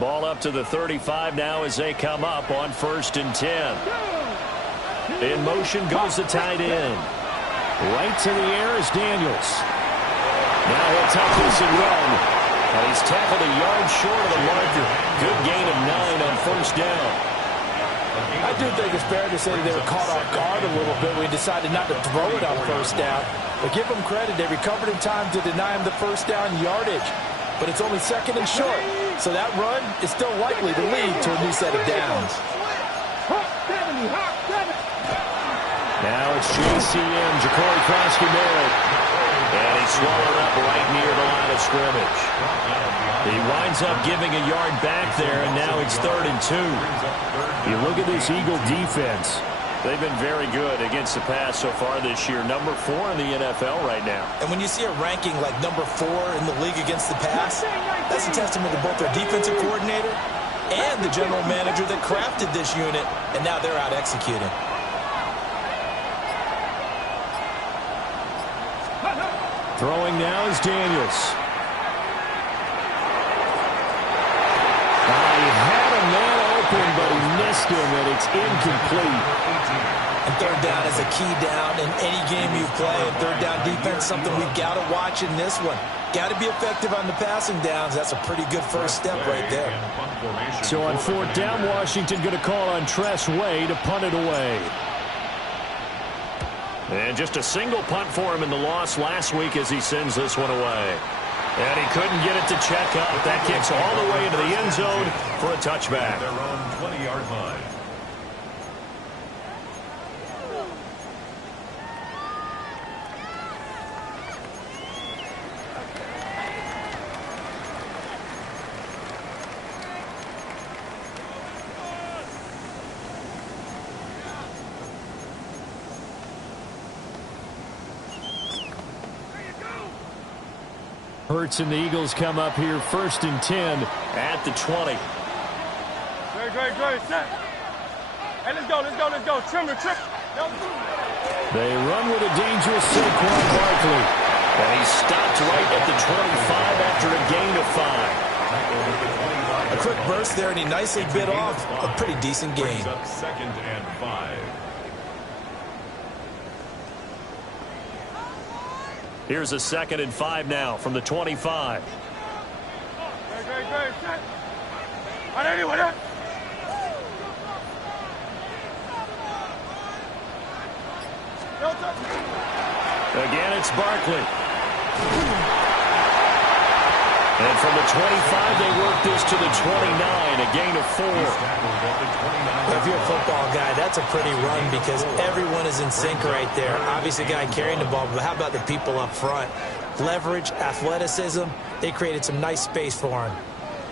Ball up to the 35 now as they come up on 1st and 10. In motion goes the tight end. Right to the air is Daniels. Now he'll tuck this and run. And he's tackled a yard short of the marker. Good gain of 9 on 1st down. I do think it's fair to say that they were caught off guard a little bit. We decided not to throw it on 1st down. But give them credit. They recovered in time to deny him the 1st down yardage. But it's only 2nd and short. So that run is still likely to lead to a new set of downs. Now it's JCM, Ja'Cory Krosky-Merritt. And he's swallowed up right near the line of scrimmage. He winds up giving a yard back there, and now it's 3rd and 2. You look at this Eagle defense. They've been very good against the pass so far this year. Number 4 in the NFL right now. And when you see a ranking like number 4 in the league against the pass, that's a testament to both their defensive coordinator and the general manager that crafted this unit, and now they're out executing. Throwing now is Daniels. He had a man open, but he missed him, and it's incomplete. And 3rd down is a key down in any game you play. And 3rd down defense, something we've got to watch in this one. Got to be effective on the passing downs. That's a pretty good first step right there. So on 4th down, Washington going to call on Tress Way to punt it away. And just a single punt for him in the loss last week as he sends this one away. And he couldn't get it to check up. That kicks all the way into the end zone for a touchback. Their own 20-yard line. Hurts and the Eagles come up here 1st and 10 at the 20. Great, set. Hey, let's go. Trimmer. They run with a dangerous Saquon Barkley. And he's stopped right at the 25 after a gain of 5. A quick burst there, and he nicely bit off a pretty decent gain. Up 2nd and 5. Here's a 2nd and 5 now from the 25. Great, set. Anyone else? Again, it's Barkley. And from the 25, they work this to the 29, a gain of 4. If you're a football guy, that's a pretty run because everyone is in sync right there. Obviously, the guy carrying the ball, but how about the people up front? Leverage, athleticism, they created some nice space for him.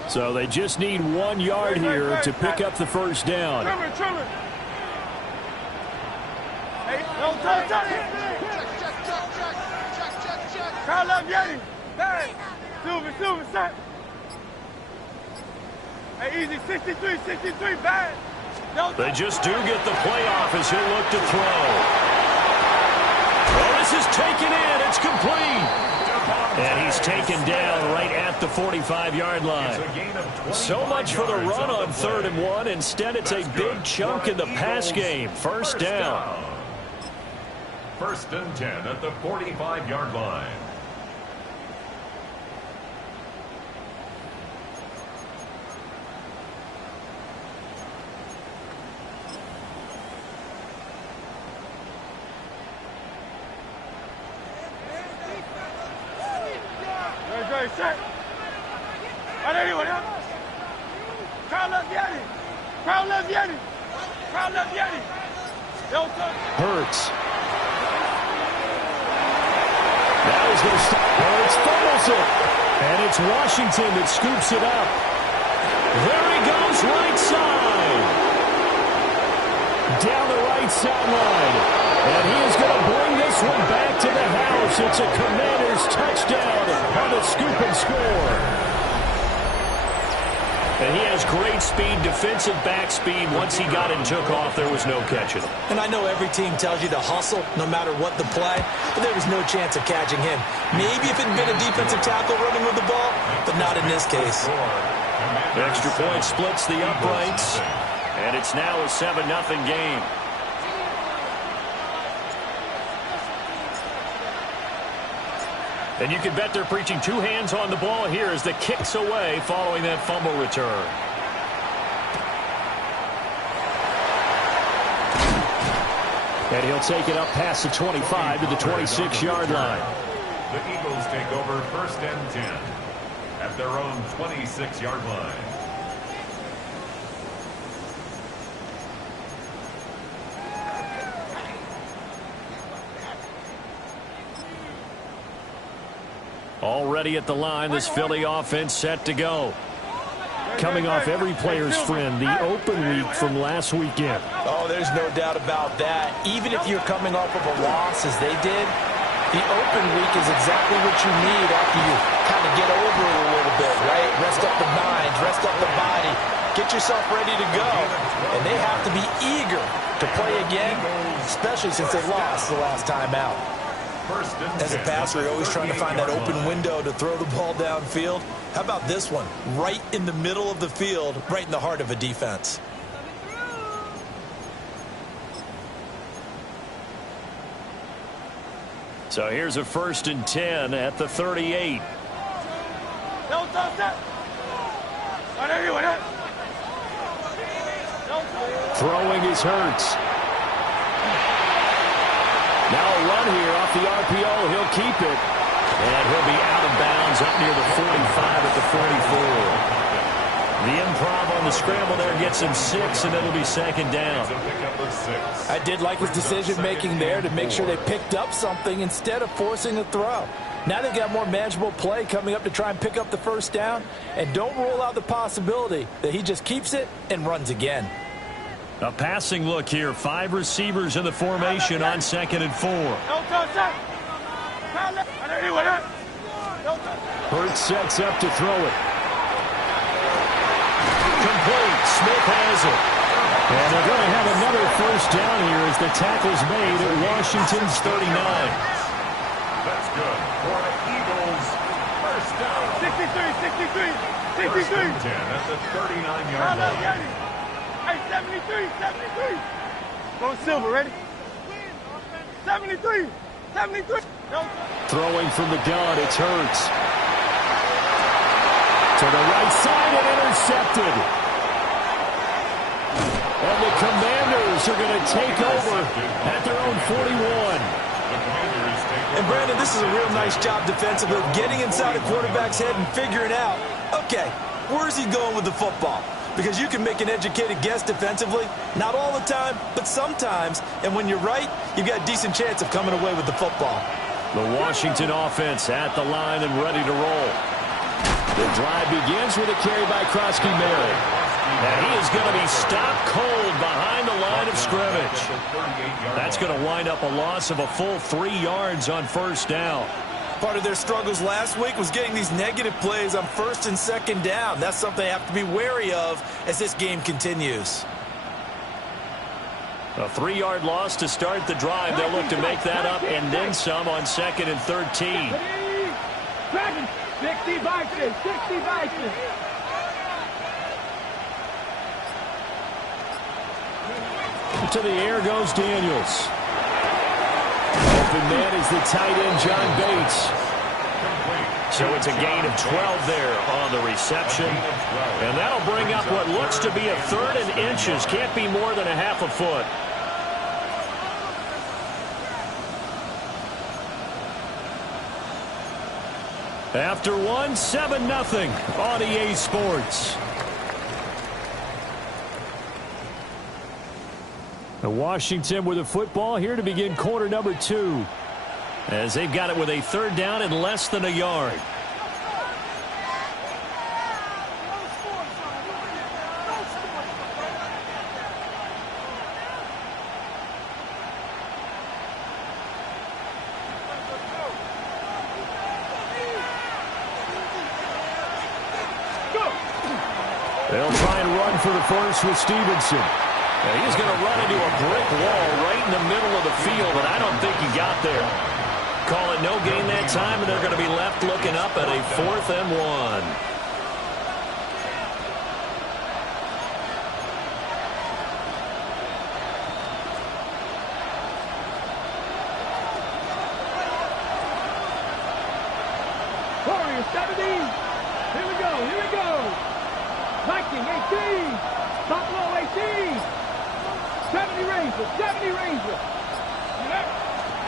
So they just need 1 yard here to pick up the 1st down. Trimmer. Hey, don't touch it. Call up Yeti. Silver, set. Hey, easy, 63, bad. They just do get the playoff as he'll look to throw. Oh, this is taken in. It's complete. And he's taken down right at the 45-yard line. So much for the run on 3rd and 1. Instead, it's a big chunk in the pass game. 1st down. 1st and 10 at the 45-yard line. Set. Anyone else? Crowd loves Yeti. Hurts. Now he's going to stop. Hurts fumbles it. And it's Washington that scoops it up. There he goes, right side. Down the right sideline. And he is going to bring this one back to the house. It's a Commanders touchdown on the scoop and score. And he has great speed, defensive back speed. Once he got and took off, there was no catching him. And I know every team tells you to hustle no matter what the play, but there was no chance of catching him. Maybe if it had been a defensive tackle running with the ball, but not in this case. The extra point splits the uprights, and it's now a 7-0 game. And you can bet they're preaching two hands on the ball here as the kick's away following that fumble return. And he'll take it up past the 25 to the 26-yard line. The Eagles take over 1st and 10 at their own 26-yard line. Already at the line, this Philly offense set to go. Coming off every player's friend, the open week from last weekend. Oh, there's no doubt about that. Even if you're coming off of a loss as they did, the open week is exactly what you need after you kind of get over it a little bit, right? Rest up the mind, rest up the body, get yourself ready to go. And they have to be eager to play again, especially since they lost the last time out. As a passer, you're always trying to find that open window to throw the ball downfield. How about this one? Right in the middle of the field, right in the heart of a defense. So here's a 1st and 10 at the 38. Throwing is Hurts. Now a run here off the RPO. He'll keep it. And he'll be out of bounds up near the 45 at the 44. The improv on the scramble there gets him 6, and it'll be 2nd down. I did like his decision-making there to make sure they picked up something instead of forcing a throw. Now they've got more manageable play coming up to try and pick up the 1st down. And don't rule out the possibility that he just keeps it and runs again. A passing look here. 5 receivers in the formation on 2nd and 4. Hurts sets up to throw it. Complete. Smith has it. And they're going to have another 1st down here as the tackle's made at Washington's 39. That's good for the Eagles. 1st down. 63. 1st and 10 at the 39-yard line. Hey, 73. Go Silver, ready? 73. Throwing from the gun, it's Hurts. To the right side and intercepted. And the Commanders are going to take over at their own 41. And Brandon, this is a real nice job defensively, getting inside a quarterback's head and figuring out, okay, where's he going with the football? Because you can make an educated guess defensively, not all the time, but sometimes. And when you're right, you've got a decent chance of coming away with the football. The Washington offense at the line and ready to roll. The drive begins with a carry by Krosky-Mary. And he is going to be stopped cold behind the line of scrimmage. That's going to wind up a loss of a full 3 yards on 1st down. Part of their struggles last week was getting these negative plays on 1st and 2nd down. That's something they have to be wary of as this game continues. A 3-yard loss to start the drive. They'll look to make that up and then some on 2nd and 13. 60 Vikings. To the air goes Daniels. Open man is the tight end, John Bates. So it's a gain of 12 there on the reception. And that'll bring up what looks to be a 3rd and inches. Can't be more than a half a foot. After 7-0 on EA Sports. Washington with a football here to begin quarter number 2. As they've got it with a 3rd down and less than a yard. They'll try and run for the first with Stevenson. And he's going to run into a brick wall right in the middle of the field, and I don't think he got there. Call it no gain that time, and they're going to be left looking up at a 4th and 1. 70. Here we go, here we go. Viking, 18. Buffalo, 18. 70 Ranger, 70 Ranger.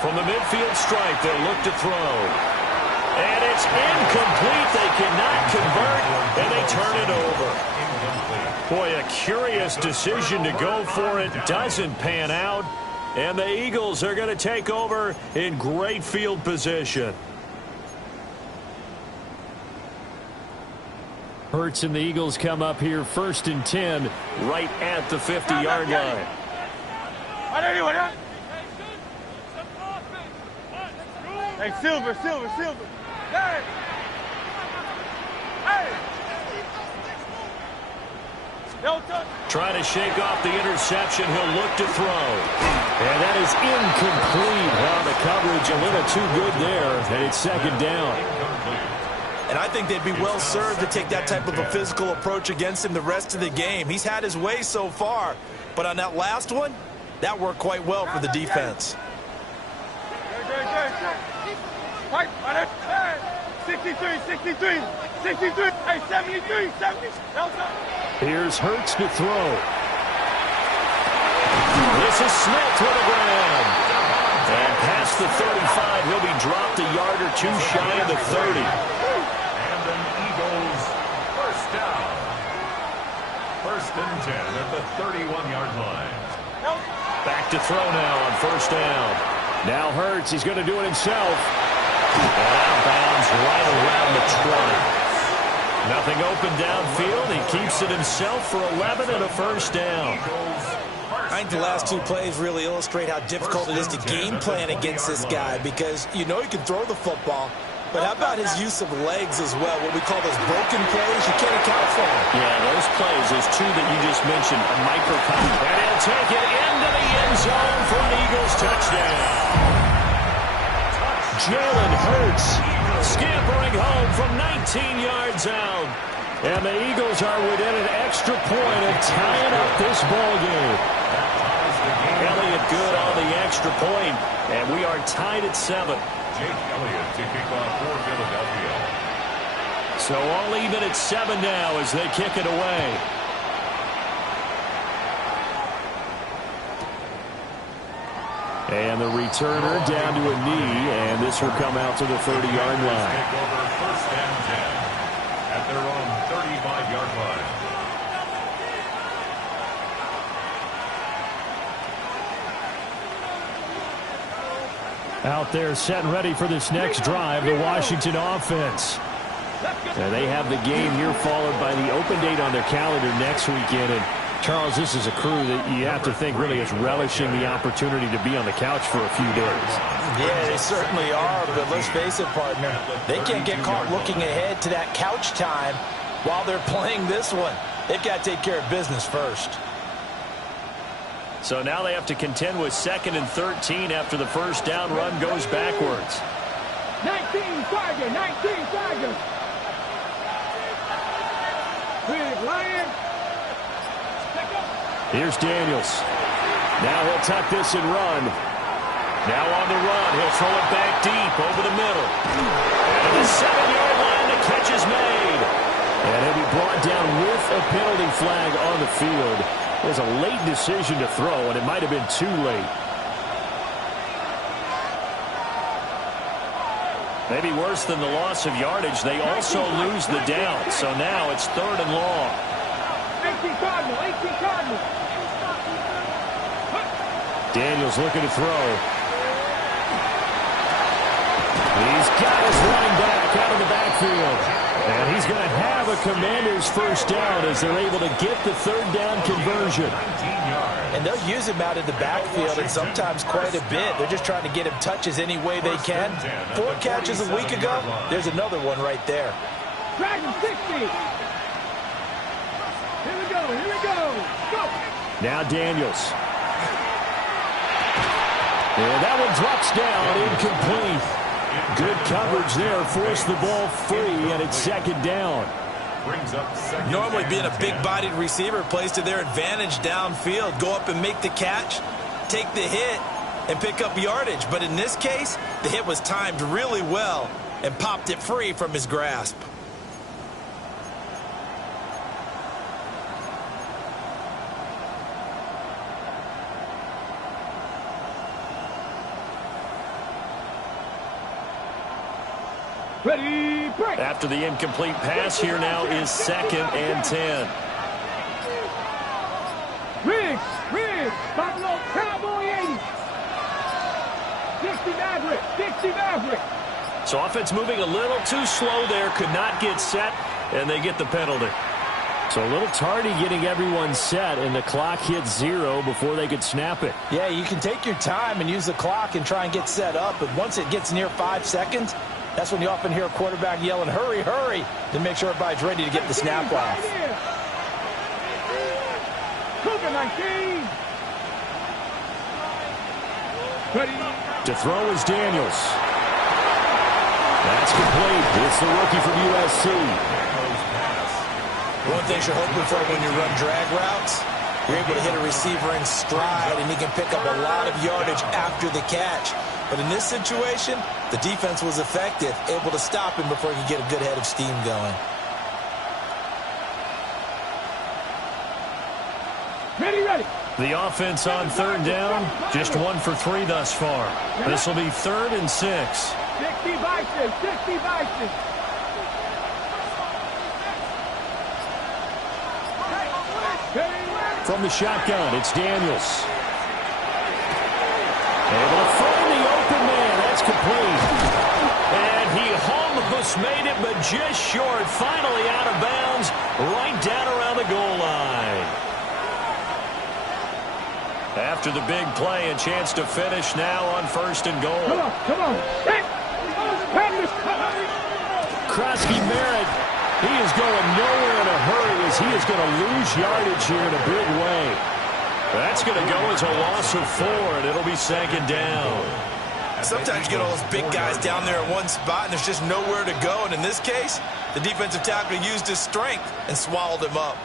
From the midfield stripe, they'll look to throw. And it's incomplete. They cannot convert, and they turn it over. Boy, a curious decision to go for it. Doesn't pan out. And the Eagles are going to take over in great field position. Hurts and the Eagles come up here 1st and 10 right at the 50-yard line. Hey, Silver. Hey! Hey! Trying to shake off the interception. He'll look to throw. And that is incomplete. Well, the coverage a little too good there, and it's 2nd down. And I think they'd be well served to take that type of a physical approach against him the rest of the game. He's had his way so far, but on that last one, that worked quite well for the defense. 63. Hey, 73. Here's Hurts to throw. This is Smith with the ground. And past the 35, he'll be dropped a yard or two shy of the 30. And an Eagles first down. 1st and 10 at the 31-yard line. Back to throw now on 1st down. Now Hurts, he's going to do it himself. And out of bounds right around the 20. Nothing open downfield. He keeps it himself for 11 and a 1st down. I think the last 2 plays really illustrate how difficult it is to game plan against this guy, because you know he can throw the football, but how about his use of legs as well, what we call those broken plays? You can't account for them. Yeah, those plays, those 2 that you just mentioned, a microcosm. And he'll take it into the end zone for an Eagles touchdown. Jalen Hurts Scampering home from 19 yards out. And the Eagles are within an extra point of tying up this ball game. Elliott good on the extra point, and we are tied at 7. Jake Elliott to kick off for Philadelphia. So all even at 7 now as they kick it away. And the returner down to a knee, and this will come out to the 30-yard line. Take over 1st and 10 at their own 35-yard line. Out there set and ready for this next drive, the Washington offense. And they have the game here followed by the open date on their calendar next weekend. And Charles, this is a crew that you have to think really is relishing the opportunity to be on the couch for a few days. Yeah, they certainly are, but let's face it, partner, they can't get caught looking ahead to that couch time while they're playing this one. They've got to take care of business first. So now they have to contend with 2nd and 13 after the 1st down run goes backwards. 19 Tiger. Big Lion. Here's Daniels. Now he'll tuck this and run. Now on the run, he'll throw it back deep over the middle. And the 7-yard line, the catch is made. And he'll be brought down with a penalty flag on the field. It was a late decision to throw, and it might have been too late. Maybe worse than the loss of yardage, they also lose the down. So now it's 3rd and long. 18 Cardinal. Daniels looking to throw. He's got his running back out of the backfield. And he's going to have a Commander's 1st down as they're able to get the 3rd down conversion. And they'll use him out in the backfield, and sometimes quite a bit. They're just trying to get him touches any way they can. 4 catches a week ago, there's another one right there. Dragon 60. Here we go. Go. Now Daniels. And that one drops down, incomplete. Good coverage there, forced the ball free, and it's 2nd down. Normally being a big-bodied receiver plays to their advantage downfield. Go up and make the catch, take the hit, and pick up yardage. But in this case, the hit was timed really well, and popped it free from his grasp. Ready, break. After the incomplete pass, here now is 2nd and 10. Riggs, Buffalo Cowboy 80. 60 Maverick. So offense moving a little too slow there, could not get set, and they get the penalty. So a little tardy getting everyone set, and the clock hits 0 before they could snap it. Yeah, you can take your time and use the clock and try and get set up, but once it gets near 5 seconds, that's when you often hear a quarterback yelling, hurry, hurry, to make sure everybody's ready to get the snap off. COVID-19. Ready. To throw is Daniels. That's complete. It's the rookie from USC. One thing you're hoping for when you run drag routes, you're able to hit a receiver in stride, and he can pick up a lot of yardage after the catch. But in this situation, the defense was effective, able to stop him before he could get a good head of steam going. Ready. The offense on 3rd down, just 1 for 3 thus far. This will be 3rd and 6. 60 Vices. From the shotgun, it's Daniels. Able to find the open man. That's complete. And he almost made it, but just short. Finally out of bounds, right down around the goal line. After the big play, a chance to finish now on 1st and goal. Come on. Krosky Merritt, he is going nowhere in a hurry as he is going to lose yardage here in a big way. That's going to go as a loss of 4, and it'll be 2nd down. Sometimes you get all those big guys down there in one spot, and there's just nowhere to go. And in this case, the defensive tackle used his strength and swallowed him up.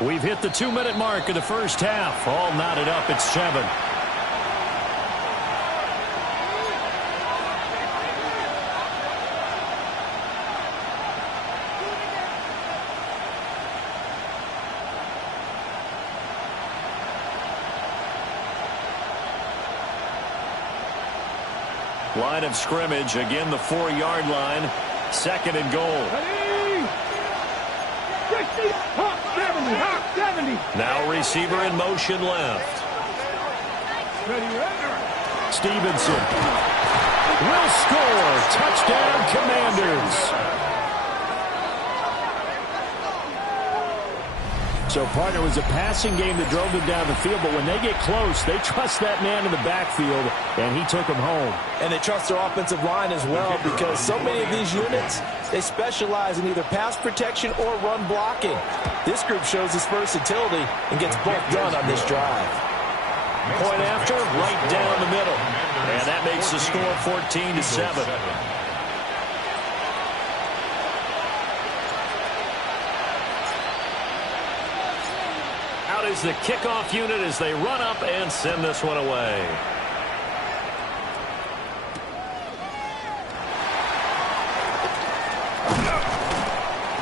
We've hit the 2-minute mark of the first half. All knotted up at 7. Line of scrimmage, again the 4-yard line. 2nd and goal. Ready. 60, hop 70. Now receiver in motion left. Ready. Stevenson will score. Touchdown, Commanders. So, partner, it was a passing game that drove them down the field, but when they get close, they trust that man in the backfield, and he took them home. And they trust their offensive line as well, because so many of these units, they specialize in either pass protection or run blocking. This group shows its versatility and gets both done on this drive. Point after, right down the middle. And that makes the score 14-7. Out is the kickoff unit as they run up and send this one away.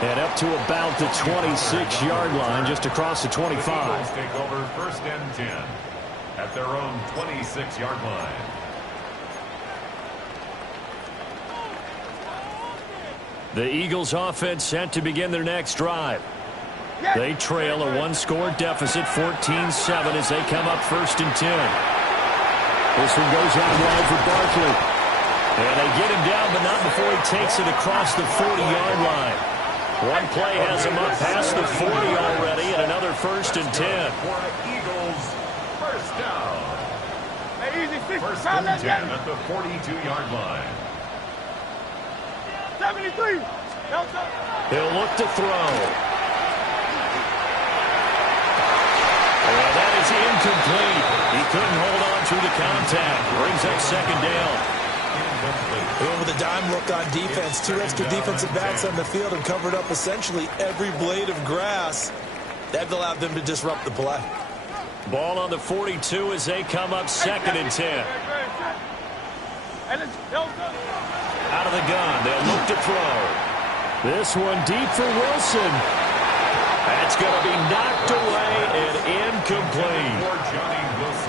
And up to about the 26-yard line, just across the 25. The Eagles take over 1st and 10 at their own 26-yard line. The Eagles offense set to begin their next drive. They trail a 1-score deficit, 14-7, as they come up 1st and 10. This one goes out wide for Barkley. And they get him down, but not before he takes it across the 40-yard line. One play has him up past the 40 already, and another 1st and 10. For Eagles, 1st down. Hey, easy, 1st and 10 at the 42-yard line. 73. He'll look to throw. And that is incomplete. He couldn't hold on through the contact. Brings up 2nd down. They went with a dime look on defense. 2 extra defensive backs on the field and covered up essentially every blade of grass. That allowed them to disrupt the play. Ball on the 42 as they come up 2nd and 10. Out of the gun. They'll look to throw. This one deep for Wilson. That's going to be knocked away and incomplete.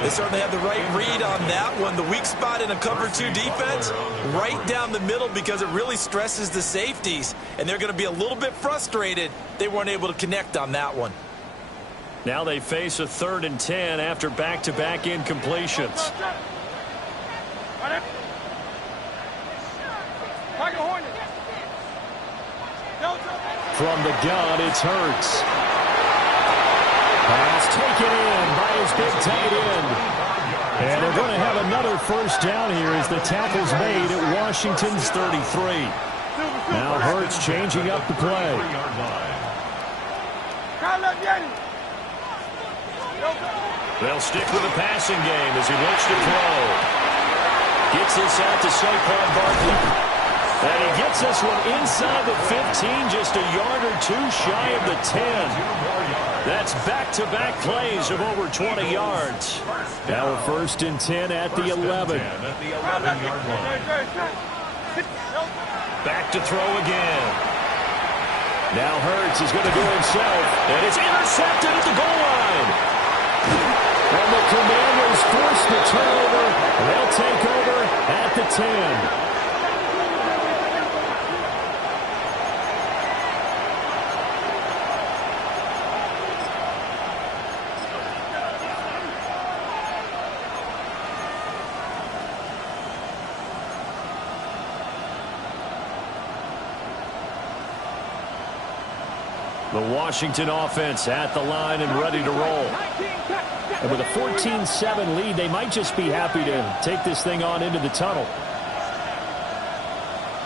They certainly have the right read on that one. The weak spot in a cover 2 defense, right down the middle because it really stresses the safeties. And they're going to be a little bit frustrated they weren't able to connect on that one. Now they face a 3rd and 10 after back-to-back incompletions. From the gun, it's Hurts. Pass taken in by his big tight end. And they're going to have another first down here as the tackle's made at Washington's 33. Now Hurts changing up the play. They'll stick with the passing game as he looks to throw. Gets this out to Saquon Barkley. And he gets this one inside the 15, just a yard or two shy of the 10. That's back-to-back plays of over 20 yards. Now a 1st and 10 at the 11. Back to throw again. Now Hurts is going to do it himself, and it's intercepted at the goal line. And the Commanders force the turnover. They'll take over at the 10. The Washington offense at the line and ready to roll. And with a 14-7 lead, they might just be happy to take this thing on into the tunnel.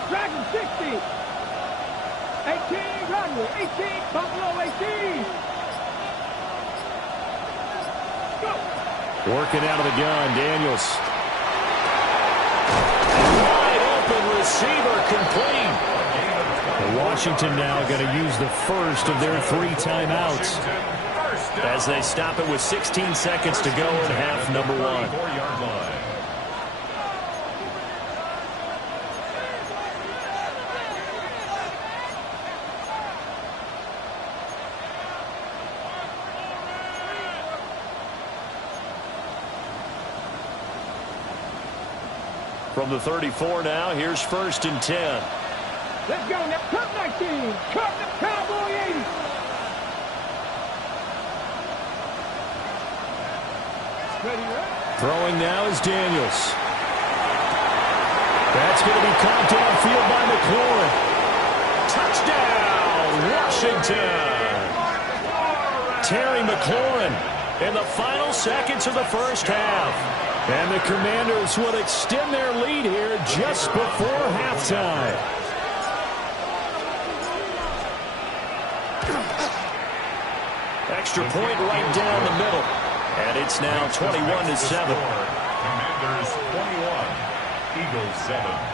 Dragon 60. 18, Rodwell. 18, Buffalo 18. Go. Working out of the gun, Daniels. Wide open receiver complete. Washington now going to use the first of their 3 timeouts. As they stop it with 16 seconds to go in half number 1. From the 34 now, here's 1st and 10. Let's go now. Cut 19. Cut the Cowboy 80. Ready, right? Throwing now is Daniels. That's going to be caught downfield by McLaurin. Touchdown, Washington. Terry McLaurin in the final seconds of the first half. And the Commanders will extend their lead here just before halftime. Extra point right down the middle. And it's now 21-7. Commanders 21, Eagles 7.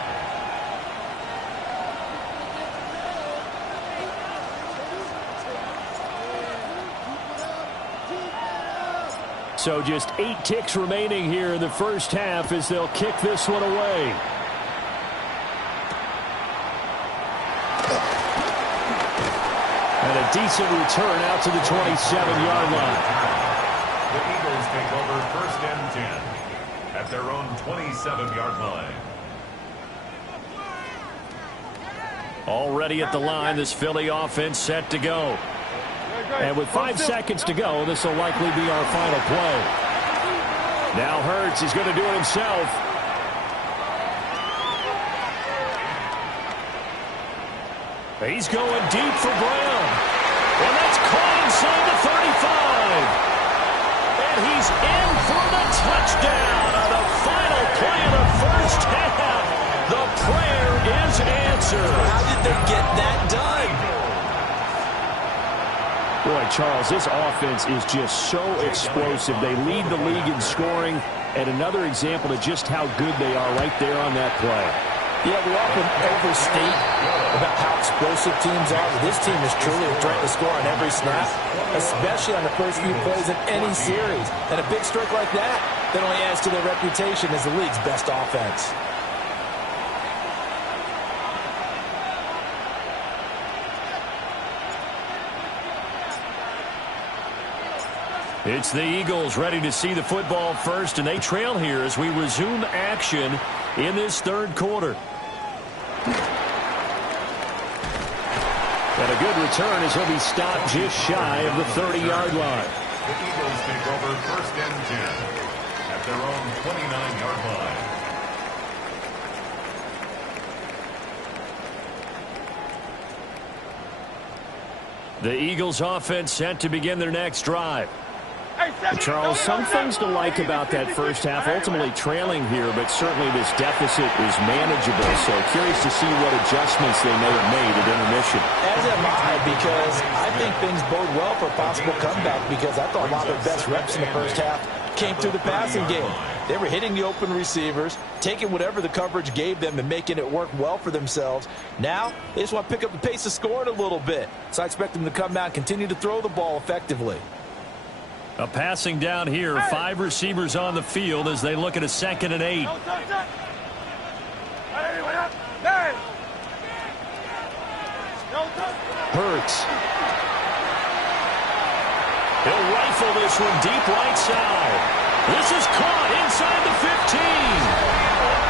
So just 8 ticks remaining here in the first half as they'll kick this one away. And a decent return out to the 27-yard line. The Eagles take over 1st and 10 at their own 27-yard line. Already at the line, this Philly offense set to go. And with 5 seconds to go, this will likely be our final play. Now Hurts is going to do it himself. He's going deep for Brown. And that's caught inside the 35. And he's in for the touchdown on the final play of the first half. The prayer is answered. How did they get that done? Boy, Charles, this offense is just so explosive. They lead the league in scoring, and another example of just how good they are right there on that play. Yeah, we often overstate about how explosive teams are, but this team is truly a threat to score on every snap, especially on the first few plays in any series. And a big stroke like that only adds to their reputation as the league's best offense. It's the Eagles ready to see the football first, and they trail here as we resume action in this third quarter. And a good return as he'll be stopped just shy of the 30-yard line. The Eagles take over 1st and 10 at their own 29-yard line. The Eagles offense set to begin their next drive. Charles, some things to like about that first half, ultimately trailing here, but certainly this deficit is manageable. So curious to see what adjustments they may have made at intermission. As am I, because I think things bode well for a possible comeback, because I thought a lot of the best reps in the first half came through the passing game. They were hitting the open receivers, taking whatever the coverage gave them and making it work well for themselves. Now, they just want to pick up the pace of scoring a little bit. So I expect them to come out and continue to throw the ball effectively. A passing down here, 5 receivers on the field as they look at a 2nd and 8. Hurts. He'll rifle this one deep right side. This is caught inside the 15.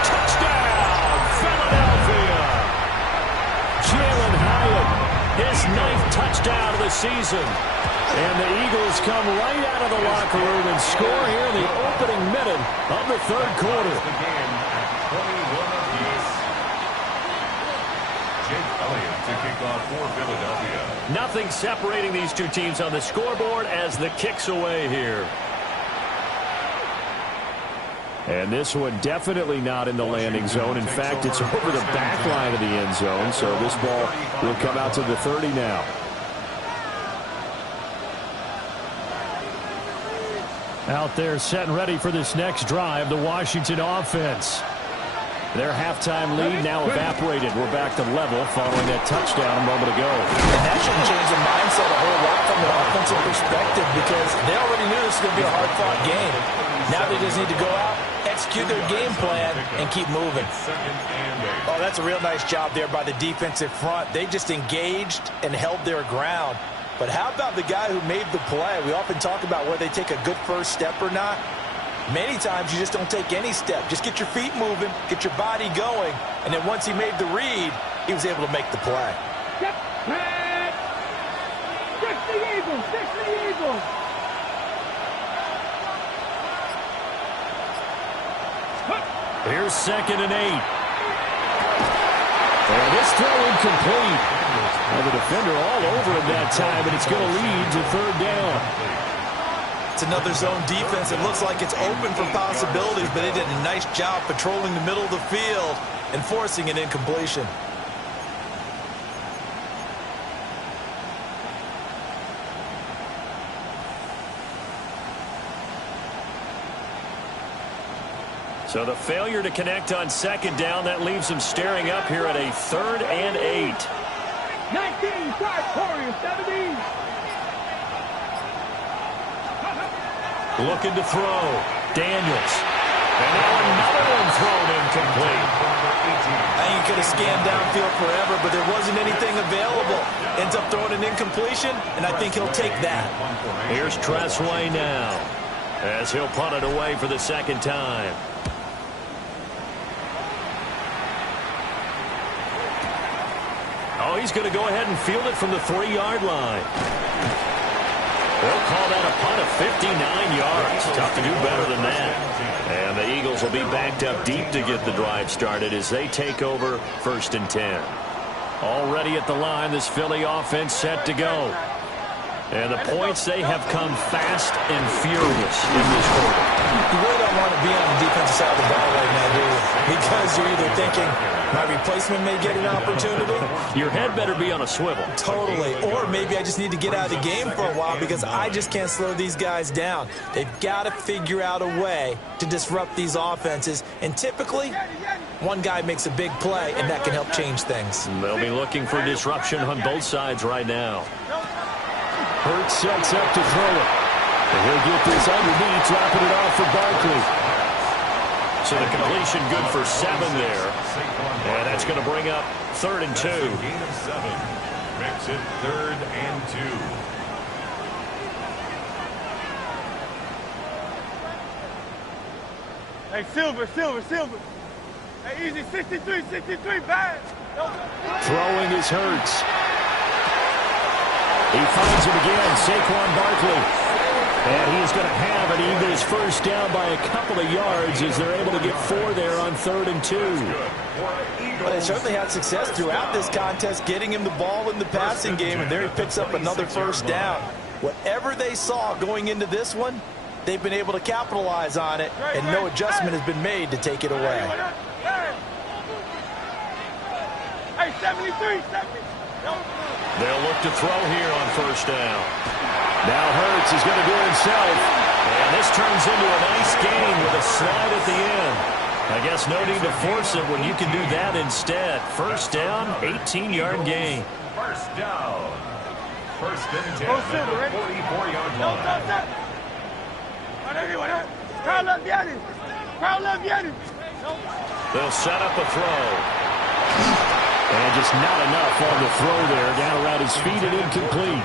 Touchdown, Philadelphia. Jalen Hyatt, his 9th touchdown of the season. And the Eagles come right out of the locker room and score here in the opening minute of the third quarter. The game at 21 apiece. Jake Elliott to kick off for Philadelphia. Nothing separating these two teams on the scoreboard as the kick's away here. And this one definitely not in the landing zone. In fact, it's over the back line of the end zone, so this ball will come out to the 30 now. Out there set and ready for this next drive, the Washington offense. Their halftime lead now evaporated. We're back to level following that touchdown a moment ago. And that should change the mindset a whole lot from an offensive perspective, because they already knew this was going to be a hard-fought game. Now they just need to go out, execute their game plan, and keep moving. Oh, that's a real nice job there by the defensive front. They just engaged and held their ground. But how about the guy who made the play? We often talk about whether they take a good first step or not. Many times you just don't take any step. Just get your feet moving, get your body going, and then once he made the read, he was able to make the play. Step back. Fix the Eagles. Fix the Eagles. Here's 2nd and 8. And this throw incomplete. And the defender all over him that time, and it's going to lead to 3rd down. It's another zone defense. It looks like it's open for possibilities, but they did a nice job patrolling the middle of the field and forcing an incompletion. So the failure to connect on 2nd down, that leaves him staring up here at a 3rd and 8. 19, start, Warriors, 17. Looking to throw. Daniels. And now another one thrown incomplete. I think he could have scanned downfield forever, but there wasn't anything available. Ends up throwing an incompletion, and I think he'll take that. Here's Tressway now, as he'll punt it away for the 2nd time. Oh, he's going to go ahead and field it from the 3-yard line. They'll call that a punt of 59 yards. Tough to do better than that. And the Eagles will be backed up deep to get the drive started as they take over 1st and 10. Already at the line, this Philly offense set to go. And the points, they have come fast and furious in this quarter. You really don't want to be on the defensive side of the ball right now, do you? Because you're either thinking, my replacement may get an opportunity. Your head better be on a swivel. Totally. Or maybe I just need to get out of the game for a while because I just can't slow these guys down. They've got to figure out a way to disrupt these offenses. And typically, One guy makes a big play, and that can help change things. They'll be looking for disruption on both sides right now. Hurts sets up to throw it. And he'll get this underneath, dropping it off for Barkley. So the completion good for 7 there. And that's going to bring up 3rd and 2. Gain of 7. Makes it 3rd and 2. Hey, Silver. Hey, easy, 63, bad. Throwing is Hurts. He finds him again, Saquon Barkley. And he's going to have an Eagles first down by a couple of yards as they're able to get 4 there on 3rd and 2. Well, they certainly had success throughout this contest, getting him the ball in the passing game, and there he picks up another first down. Whatever they saw going into this one, they've been able to capitalize on it, and no adjustment has been made to take it away. Hey, 73. They'll look to throw here on first down. Now Hurts is going to do it himself. And this turns into a nice gain with a slide at the end. I guess no need to force it when you can do that instead. First down, 18-yard gain. First down. First and 10 at the 44-yard line. They'll set up a throw. And just not enough on the throw there. Down around his feet and incomplete.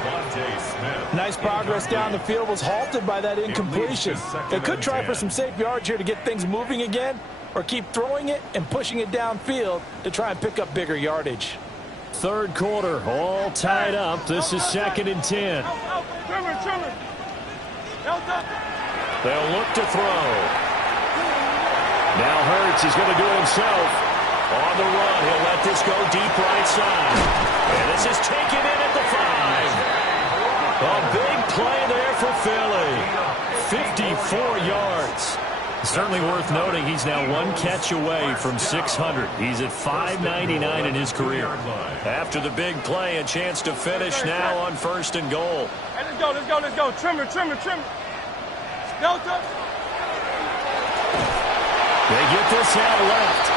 Nice progress down the field, was halted by that incompletion. They could try for some safe yards here to get things moving again, or keep throwing it and pushing it downfield to try and pick up bigger yardage. 3rd quarter, all tied up. This is 2nd and 10. They'll look to throw. Now Hurts is going to do it himself. On the run, he'll let this go deep right side. And this is taken in at the 5. A big play there for Philly. 54 yards. Certainly worth noting he's now 1 catch away from 600. He's at 599 in his career. After the big play, a chance to finish now on 1st and goal. Hey, let's go. Trimmer. Delta. They get this out left.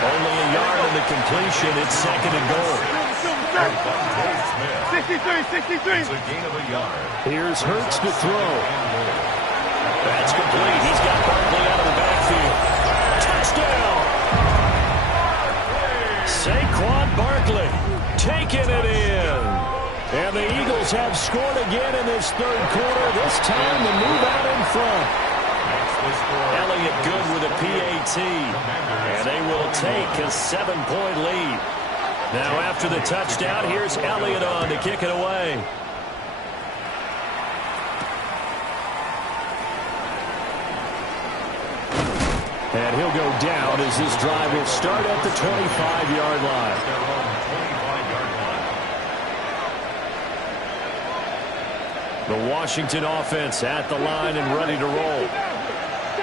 Only a yard in the completion. It's 2nd and goal. 63. It's a gain of a yard. Here's Hurts to throw. That's complete. He's got Barkley out of the backfield. Touchdown! Saquon Barkley taking it in. And the Eagles have scored again in this 3rd quarter. This time the move out in front. Elliott good with a PAT. And they will take a 7-point lead. Now after the touchdown, here's Elliott on to kick it away. And he'll go down as this drive will start at the 25-yard line. The Washington offense at the line and ready to roll.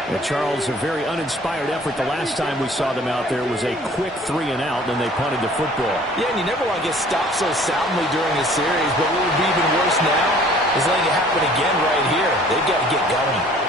And Charles, a very uninspired effort the last time we saw them out there. It was a quick 3 and out, then they punted the football. Yeah, and you never want to get stopped so soundly during the series, but what would be even worse now is letting it happen again right here. They've got to get going.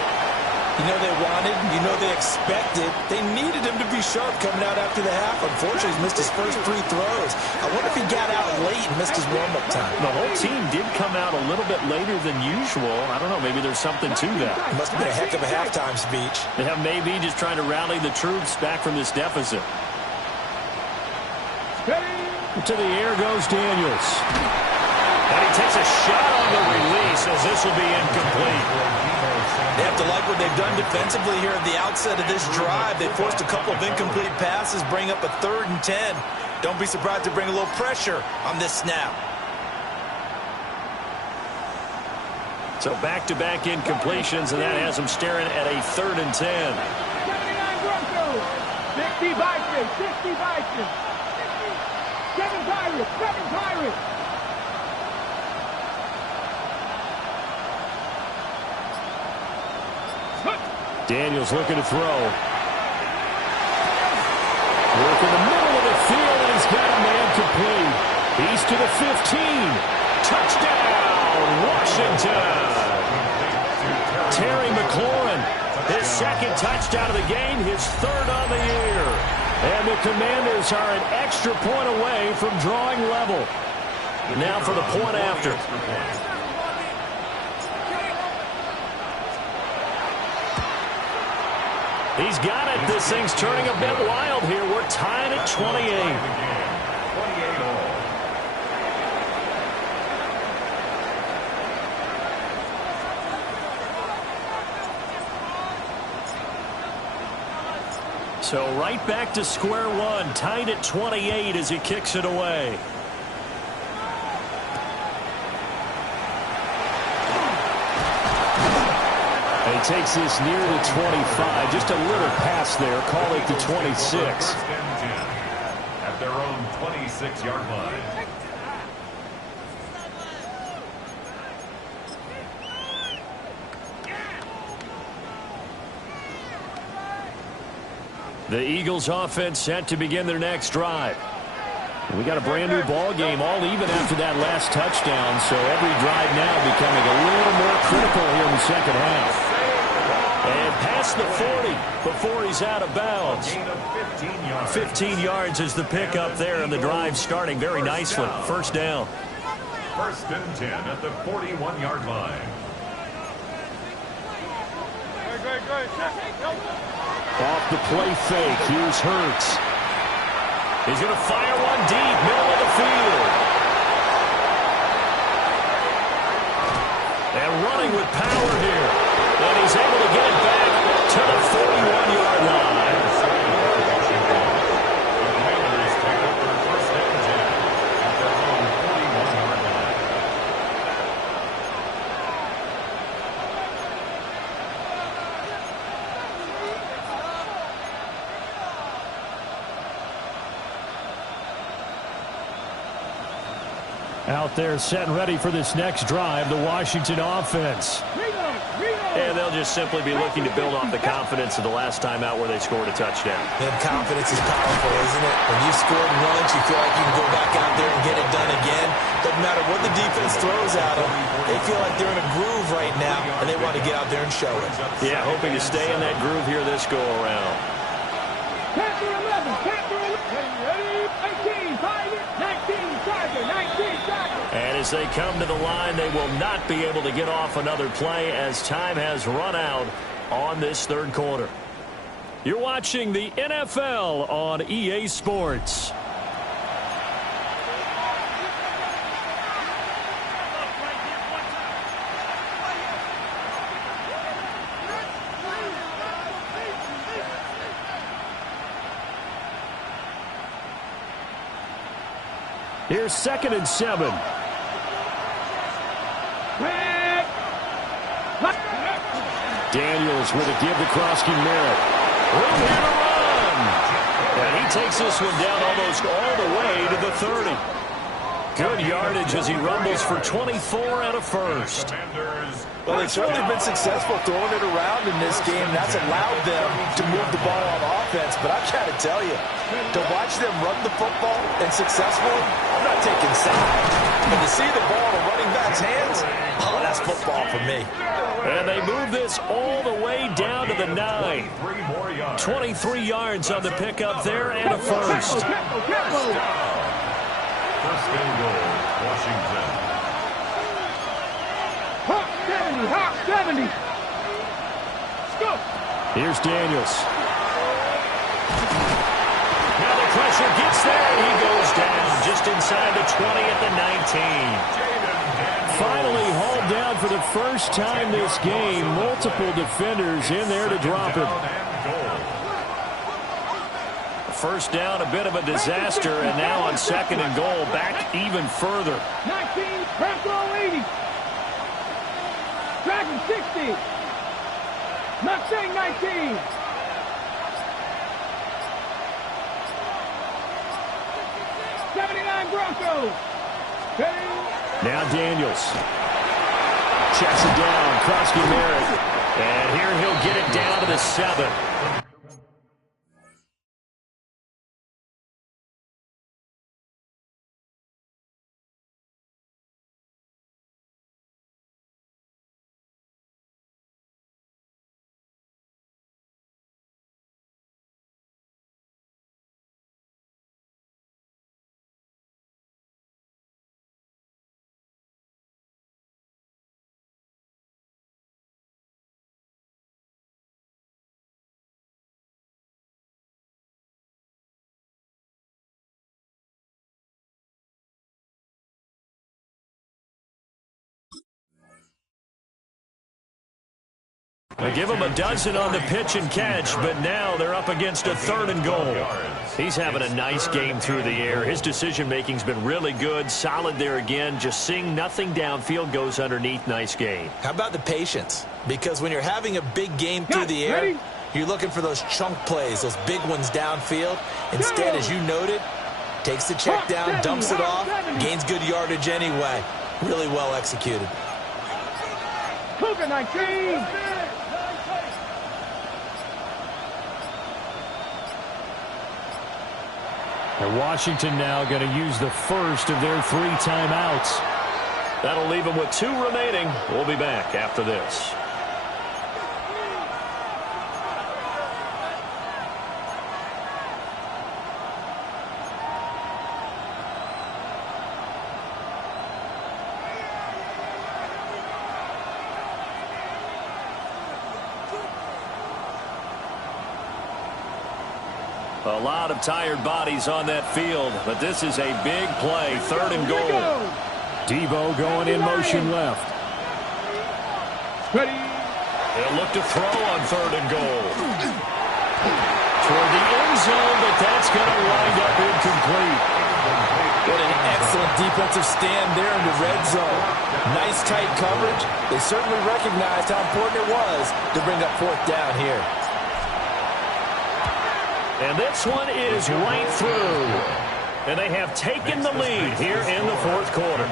You know they wanted, you know they expected. They needed him to be sharp coming out after the half. Unfortunately, he's missed his first 3 throws. I wonder if he got out late and missed his warm-up time. The whole team did come out a little bit later than usual. I don't know, maybe there's something to that. It must have been a heck of a halftime speech. Yeah, maybe just trying to rally the troops back from this deficit. To the air goes Daniels. And he takes a shot on the release as this will be incomplete. They have to like what they've done defensively here at the outset of this drive. They forced a couple of incomplete passes, bring up a 3rd and 10. Don't be surprised to bring a little pressure on this snap. So back-to-back incompletions, and that has them staring at a 3rd and 10. 79 Broncos. 60 Vikings. 60 Vikings. 7 Pirates. 7 Pirates. Daniels looking to throw. Work in the middle of the field, and he's got a man complete. He's to the 15. Touchdown, Washington. Terry McLaurin, his 2nd touchdown of the game, his 3rd on the year. And the Commanders are an extra point away from drawing level. Now for the point after. He's got it. This thing's turning a bit wild here. We're tied at 28. 28 all. So right back to square one, tied at 28 as he kicks it away. And he takes this near the 25. Just a little pass there. Call it the 26. First and 10 at their own 26-yard line. The Eagles offense set to begin their next drive. We got a brand new ball game, all even after that last touchdown, so every drive now becoming a little more critical here in the second half. And past the 40 before he's out of bounds. 15 yards is the pickup there, and the drive starting very nicely. First down. First and 10 at the 41-yard line. Off the play fake, here's Hurts. He's going to fire one deep, middle of the field. And running with power here. And he's able to get it back to the 41-yard line. Out there set and ready for this next drive, the Washington offense. And they'll just simply be looking to build off the confidence of the last time out where they scored a touchdown. And confidence is powerful, isn't it? When you've scored once, you feel like you can go back out there and get it done again. Doesn't matter what the defense throws at them. They feel like they're in a groove right now, and they want to get out there and show it. Yeah, hoping to stay in that groove here this go-around. Chapter 11, chapter 11. Ready? 18, Tiger, 19, Tiger, 19, Tiger. And as they come to the line, they will not be able to get off another play as time has run out on this third quarter. You're watching the NFL on EA Sports. Here's 2nd and 7. Daniels with a give to Krosky Merritt. Room here to run. And he takes this one down almost all the way to the 30. Good yardage as he rumbles for 24 and a first. Well, they've certainly been successful throwing it around in this game. That's allowed them to move the ball on offense. But I've got to tell you, to watch them run the football and successfully, I'm not taking sides. But to see the ball in a running back's hands, oh, that's football for me. And they move this all the way down to the 9. 23 yards on the pickup there and a first. First and goal, Washington. Hawk 70, Hawk 70. Go. Here's Daniels. Now the pressure gets there, and he goes down just inside the 20 at the 19. Finally hauled down for the first time this game. Multiple defenders in there to drop him. First down, a bit of a disaster, and now on 2nd and goal, back even further. 19, Bronco 80. Dragon 60. Mustang 19. Broncos. Now Daniels. Checks it down. Krosky Merritt. And here he'll get it down to the 7. They give him a dozen on the pitch and catch, but now they're up against a 3rd and goal. He's having a nice game through the air. His decision-making's been really good, solid there again. Just seeing nothing downfield, goes underneath. Nice game. How about the patience? Because when you're having a big game through the air, you're looking for those chunk plays, those big ones downfield. Instead, as you noted, takes the check down, dumps it off, gains good yardage anyway. Really well executed. Cougar 19. And Washington now going to use the first of their 3 timeouts. That'll leave them with 2 remaining. We'll be back after this. A lot of tired bodies on that field, but this is a big play. 3rd and goal. Debo going in motion left. Ready. They'll look to throw on 3rd and goal. Toward the end zone, but that's going to wind up incomplete. What an excellent defensive stand there in the red zone. Nice tight coverage. They certainly recognized how important it was to bring up 4th down here. And this one is right through. And they have taken the lead here in the 4th quarter.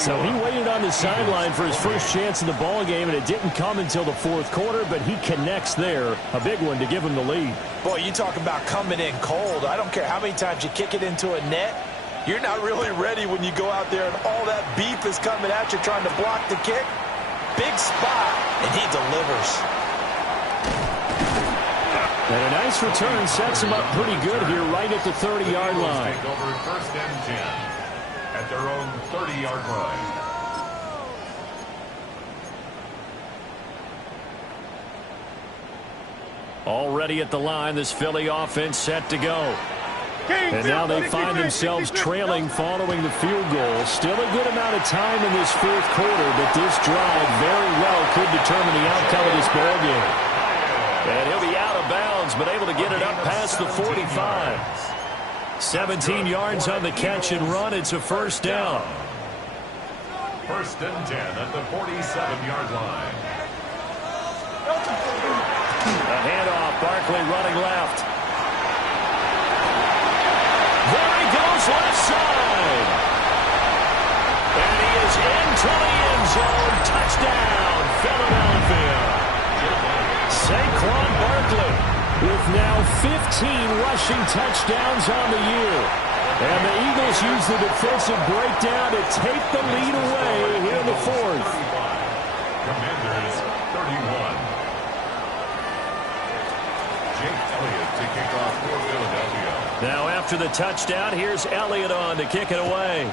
So he waited on the sideline for his first chance in the ball game, and it didn't come until the 4th quarter, but he connects there. A big one to give him the lead. Boy, you talk about coming in cold. I don't care how many times you kick it into a net. You're not really ready when you go out there and all that beef is coming at you trying to block the kick. Big spot, and he delivers. And a nice return sets him up pretty good here right at the 30-yard line. Take over 1st and 10 at their own 30-yard line. Already at the line, this Philly offense set to go. And now they find themselves trailing following the field goal. Still a good amount of time in this 4th quarter, but this drive very well could determine the outcome of this ball game. And he'll be out of bounds, but able to get it up past the 45. 17 yards on the catch and run. It's a 1st down. 1st and 10 at the 47-yard line. A handoff. Barkley running left. There he goes, left side. And he is into the end zone. Touchdown, Philadelphia. Saquon Barkley with now 15 rushing touchdowns on the year. And the Eagles use the defensive breakdown to take the lead away here in the 4th. Commanders 31. Jake Elliott to kick off for Philadelphia. Now after the touchdown, here's Elliott on to kick it away.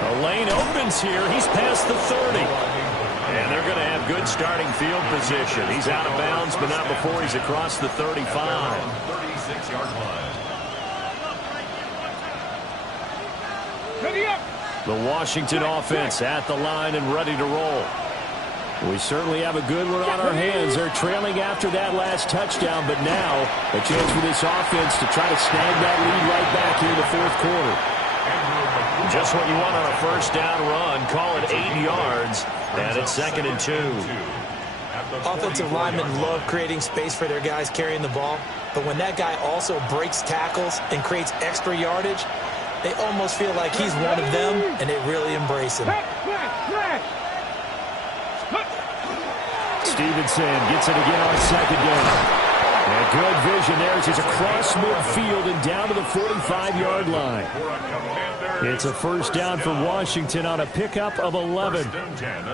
The lane opens here. He's past the 30. And they're going to have good starting field position. He's out of bounds, but not before he's across the 35. 36-yard line. Ready up. The Washington offense at the line and ready to roll. We certainly have a good one on our hands. They're trailing after that last touchdown, but now a chance for this offense to try to snag that lead right back here in the 4th quarter. Just what you want on a 1st down run. Call it 8 yards, and it's 2nd and 2. Offensive linemen love creating space for their guys carrying the ball, but when that guy also breaks tackles and creates extra yardage, they almost feel like he's one of them, and they really embrace him. Stevenson gets it again on 2nd down. And good vision there as he's across midfield and down to the 45-yard line. It's a 1st down for Washington on a pickup of 11.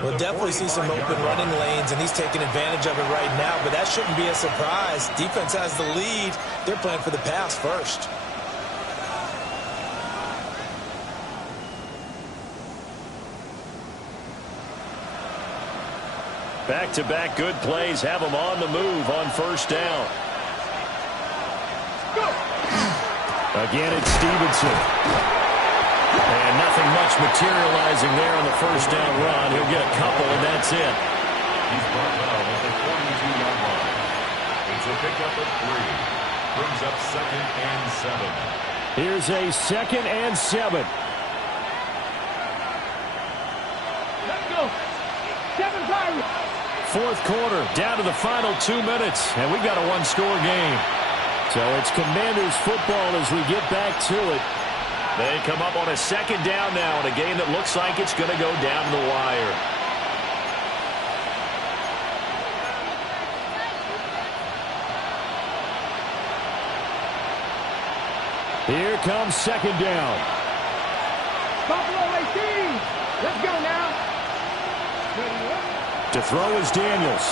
We'll definitely see some open running lanes, and he's taking advantage of it right now, but that shouldn't be a surprise. Defense has the lead. They're playing for the pass first. Back-to-back good plays have them on the move on 1st down. Again, it's Stevenson. And nothing much materializing there on the first down run. He'll get a couple, and that's it. He's brought down at the 42-yard line. It's a pickup of 3. Brings up 2nd and 7. Here's a 2nd and 7. Let's go. 7 Pirates. Fourth quarter, down to the final 2 minutes, and we've got a one-score game. So it's Commanders football as we get back to it. They come up on a 2nd down now in a game that looks like it's going to go down to the wire. Here comes 2nd down. Buffalo 18. Let's go now. To throw is Daniels.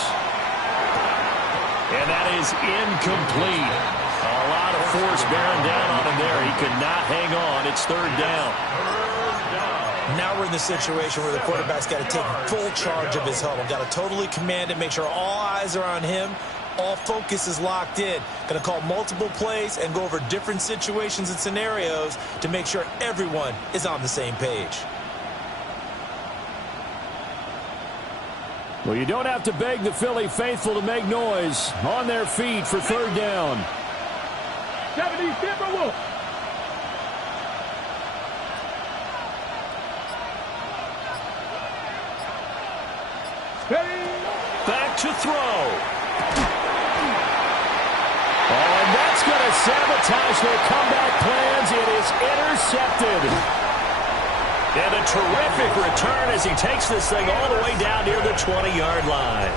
And that is incomplete. A lot of force bearing down on him there. He could not hang on. It's 3rd down. Now we're in the situation where the quarterback's got to take full charge of his huddle. Got to totally command it, make sure all eyes are on him. All focus is locked in. Going to call multiple plays and go over different situations and scenarios to make sure everyone is on the same page. Well, you don't have to beg the Philly faithful to make noise. On their feet for 3rd down. 70 Timberwolves. Back to throw. Oh, and that's going to sabotage their comeback plans. It is intercepted. And a terrific return as he takes this thing all the way down near the 20-yard line.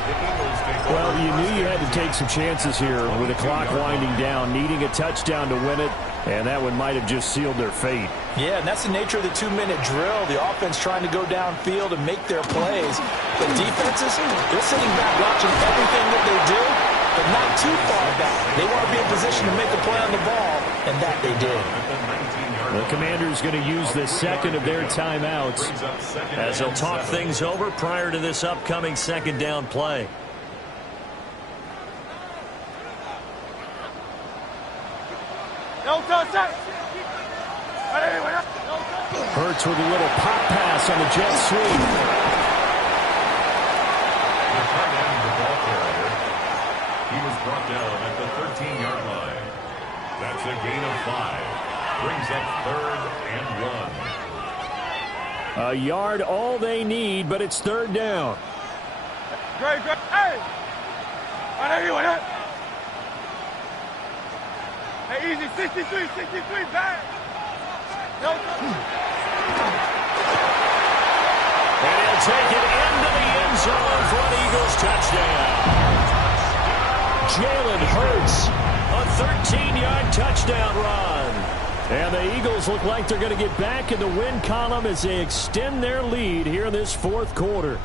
Well, you knew you had to take some chances here with the clock winding down, needing a touchdown to win it, and that one might have just sealed their fate. Yeah, and that's the nature of the 2-minute drill. The offense trying to go downfield and make their plays. The defenses, they're sitting back watching everything that they do, but not too far back. They want to be in position to make a play on the ball, and that they did. The Commanders going to use the 2nd of their timeouts as they'll talk things over prior to this upcoming 2nd down play. Hurts with a little pop pass on the jet sweep. He was brought down at the 13-yard line. That's a gain of 5. Brings up 3rd and 1. A yard all they need, but it's 3rd down. Great. Hey! Hey, easy. 63, back. And he'll take it into the end zone for an Eagles touchdown. Jalen Hurts. A 13-yard touchdown run. And the Eagles look like they're going to get back in the win column as they extend their lead here in this 4th quarter.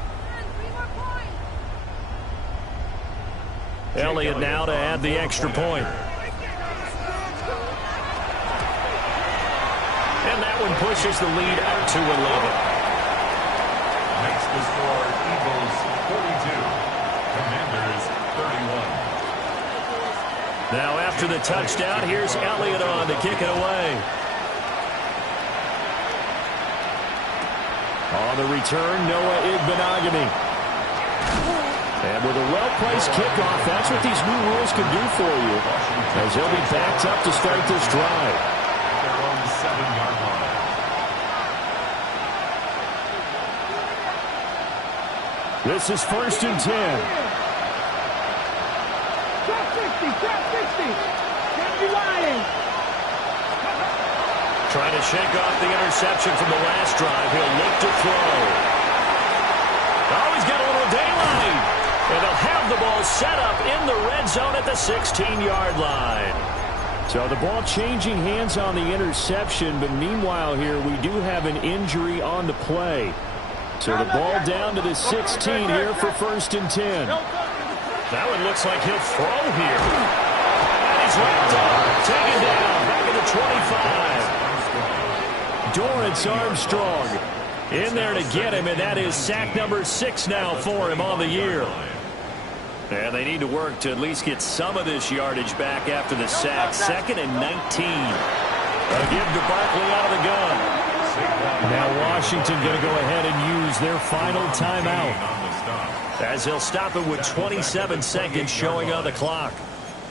Elliott now to add the extra point. And that one pushes the lead up to 11. Makes the score Eagles 42. Commanders 31. Now after the touchdown, here's Elliott on to kick it away. On the return, Noah Igbenogany. And with a well-placed kickoff, that's what these new rules can do for you, as they'll be backed up to start this drive. Their own 7-yard line. This is 1st and 10. Top 60. Kennedy Lions. Trying to shake off the interception from the last drive. He'll look to throw. Oh, he's got a little daylight. And they'll have the ball set up in the red zone at the 16-yard line. So the ball changing hands on the interception, but meanwhile here we do have an injury on the play. So the ball down to the 16 here for 1st and 10. That one looks like he'll throw here. And he's wrapped up, taken down, back at the 25. Dorrance Armstrong in there to get him, and that is sack number 6 now for him on the year. And they need to work to at least get some of this yardage back after the sack. 2nd and 19. A give to Barkley out of the gun. Now Washington going to go ahead and use their final timeout, as they'll stop it with 27 seconds showing on the clock.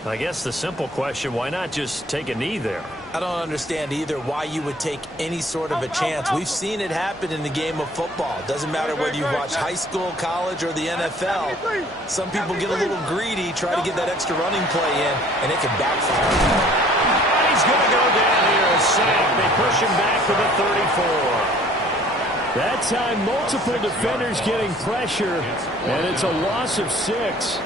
I guess the simple question, why not just take a knee there? I don't understand either why you would take any sort of a chance. We've seen it happen in the game of football. Doesn't matter whether you watch high school, college, or the NFL. Some people get a little greedy, try to get that extra running play in, and it can backfire. He's going to go down here and sack. They push him back to the 34. That time, multiple defenders getting pressure, and it's a loss of 6.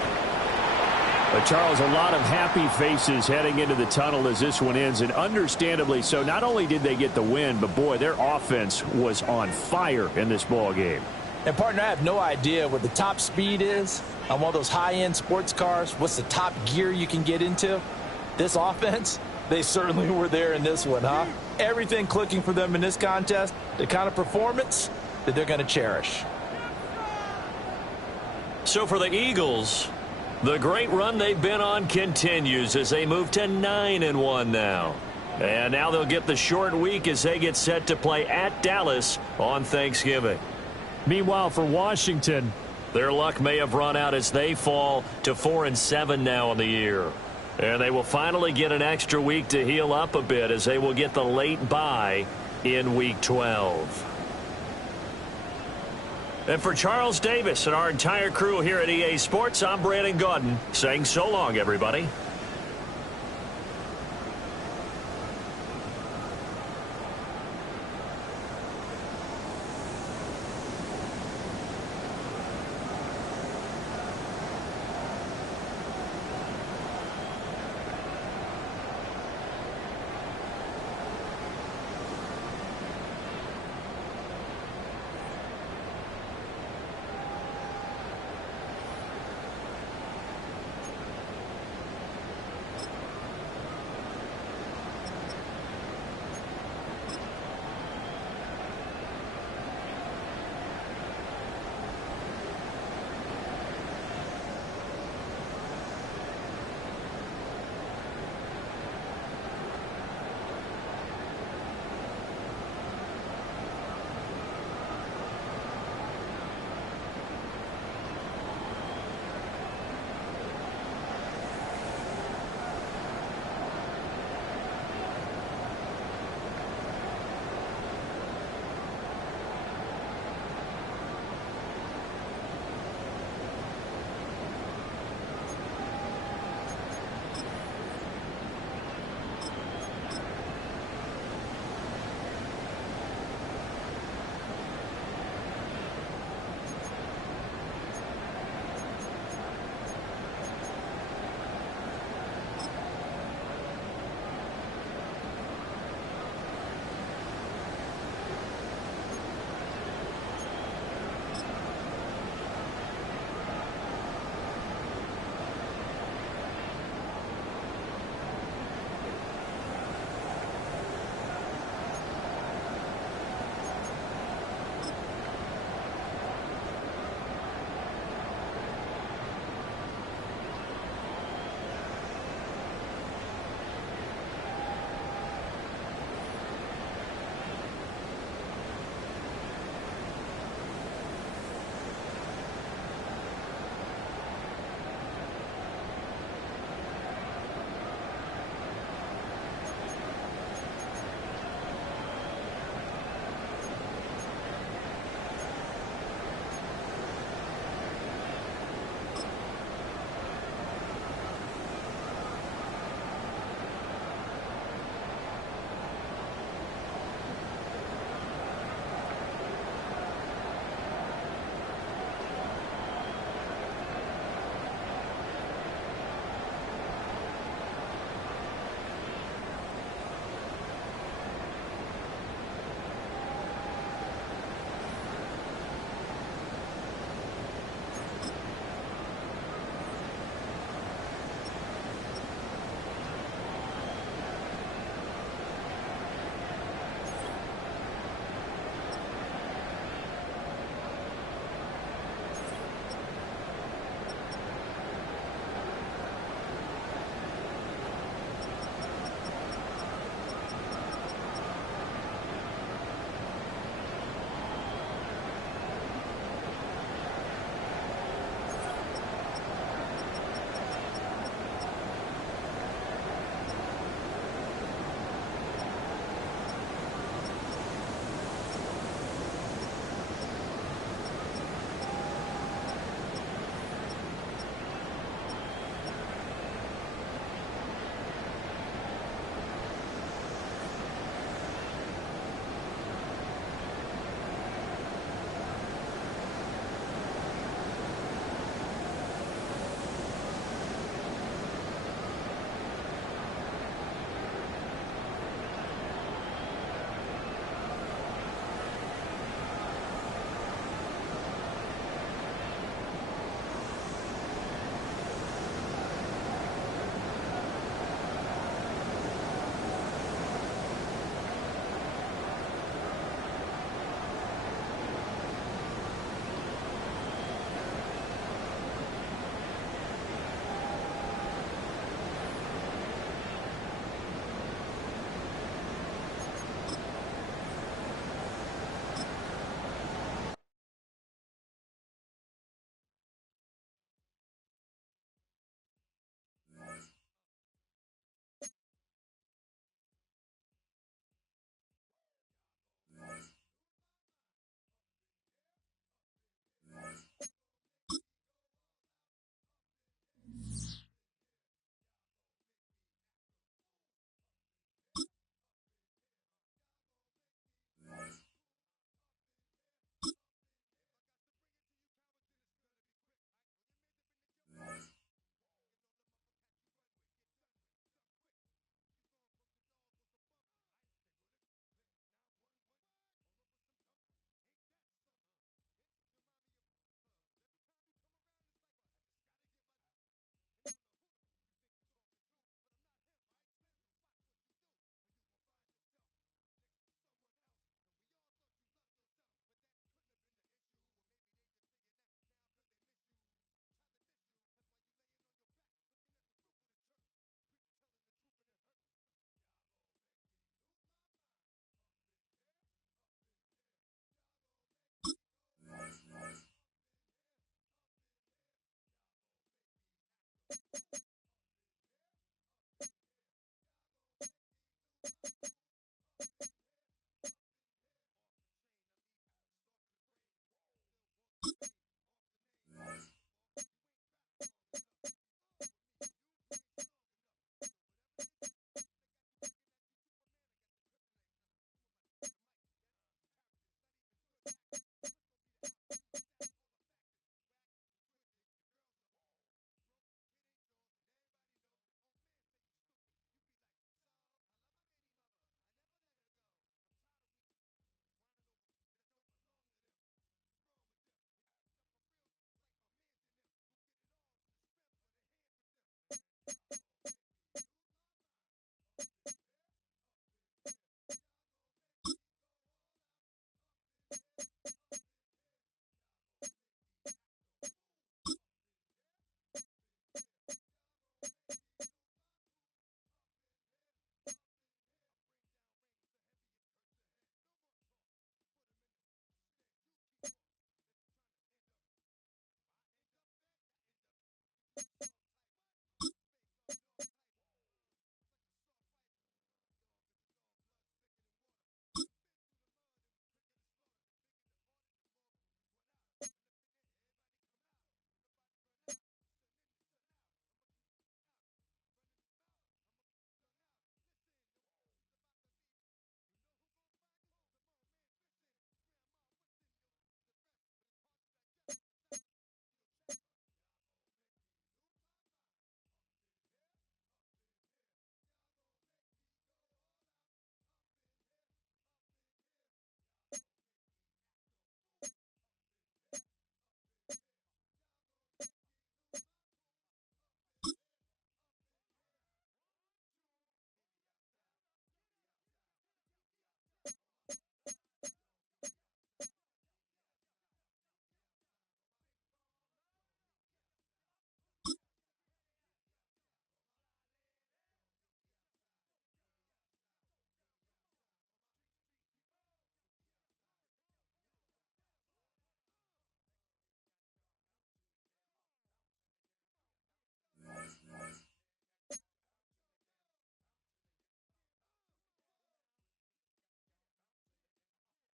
But, Charles, a lot of happy faces heading into the tunnel as this one ends, and understandably so. Not only did they get the win, but, boy, their offense was on fire in this ball game. And, partner, I have no idea what the top speed is on one of those high-end sports cars. What's the top gear you can get into? This offense, they certainly were there in this one, huh? Everything clicking for them in this contest, the kind of performance that they're going to cherish. So for the Eagles, the great run they've been on continues as they move to 9-1 now. And now they'll get the short week as they get set to play at Dallas on Thanksgiving. Meanwhile, for Washington, their luck may have run out as they fall to 4-7 now in the year. And they will finally get an extra week to heal up a bit as they will get the late bye in Week 12. And for Charles Davis and our entire crew here at EA Sports, I'm Brandon Gaudin saying so long, everybody.